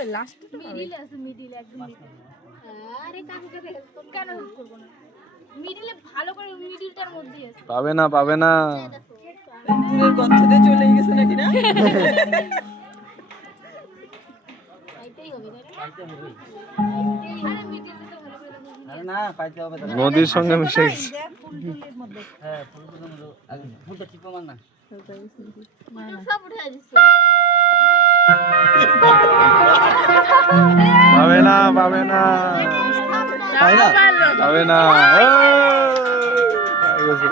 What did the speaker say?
পাবে লাস্টে তো পাবে। মিডিল আছে, মিডিল একদম মিডিল। আরে কাকুকে দেখে কেন হেল্প করব না? মিডিলে ভালো করে মিডিলটার মধ্যেই আছে। পাবে না পাবে না। দূরের গর্ততে চলে গেছে নাকি না? পাইতেই হবে তাই না? পাইতে হবে। আরে মিডিলটা তো ভালো করে দেখো। আরে না পাইতে হবে দাদা। নদীর সঙ্গে মিশে গেছে। দেখ ফুল টুলের মধ্যে। হ্যাঁ ফুলগুলো আগে ফুলটা টিপো মার না। সব উঠে দিছে। পাবে না পাবে না পাই না। পাবে না। ও! পাই গেছে।